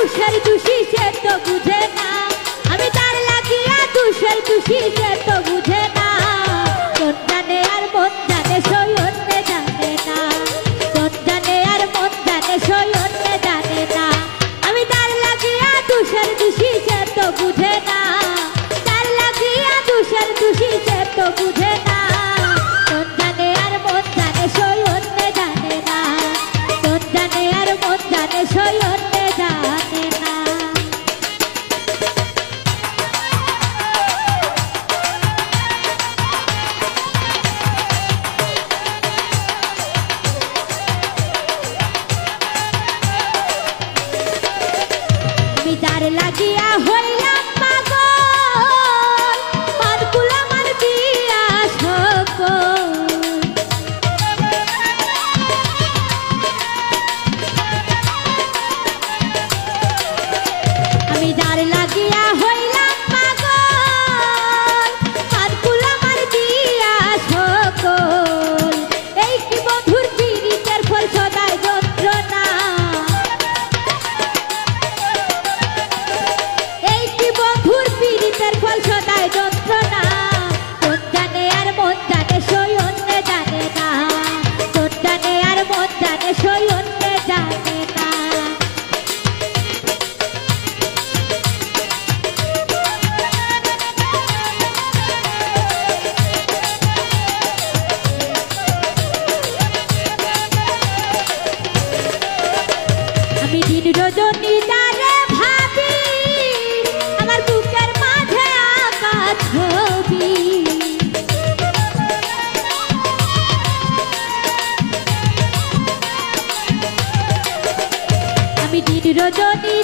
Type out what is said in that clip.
দুষের দুষি সে তো বুঝে না, আমি তার লাগিয়া দুষের দুষি সে তো বুঝে না। কোন জানে আর মন জানে সই অন্যে জানে না, কোন জানে আর মন জানে সই অন্যে জানে না। আমি তার লাগিয়া দুষের দুষি সে তো বুঝে না, তার লাগিয়া দুষের দুষি সে তো বুঝে না। কোন জানে আর মন জানে সই অন্যে জানে না, কোন জানে আর মন জানে সই অন্যে জানে না। আমি যার লাগিয়া হইলাম পাগল, মানকুল আমার দিয়া সকল। আমি যার লাগিয়া হইলাম পাগল, মানকুল আমার দিয়া সকল। এই কি বন্ধুর পীড়িতের ফল সদাই যন্ত্রণা, এই কি বন্ধুর পীড়িতের ফল সদাই যন্ত্রণা। কোন জানে আর মন জানে সই অন্যে জানে না, কোন জানে আর মন জানে সই অন্যে জানে না। আমি দিন রজনী তারে ভাবি, আমার বুকের মাঝে আঁকা ছবি। আমি দিন রজনী